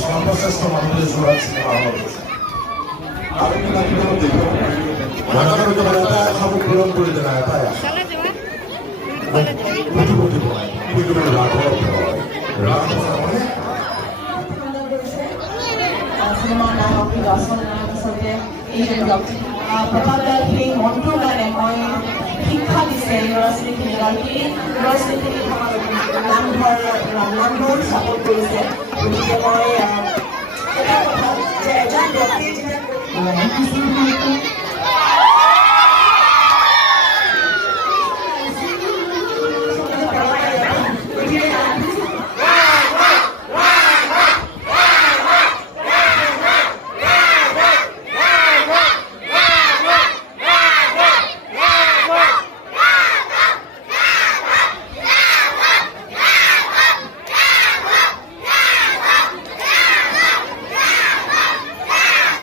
সৰ্বশ্ৰেষ্ঠ মানুষেৰ জোড়া cinema hall খাব পূৰণ কৰে দেয় তাই সিনেমাৰ নাম আপুনি দৰ্শন আচলতে এই প্ৰভাৱদায়ক সেই মন্ত্ৰৰ কাৰণে মই শিক্ষা দিছে ল'ৰা ছোৱালীখিনিক আৰু সেই ল'ৰা ছোৱালীখিনিক নামঘৰ ছাপোৰ্ট কৰিছে গতিকে মই এটা কথা যে এজন ব্যক্তিয়ে যেতিয়া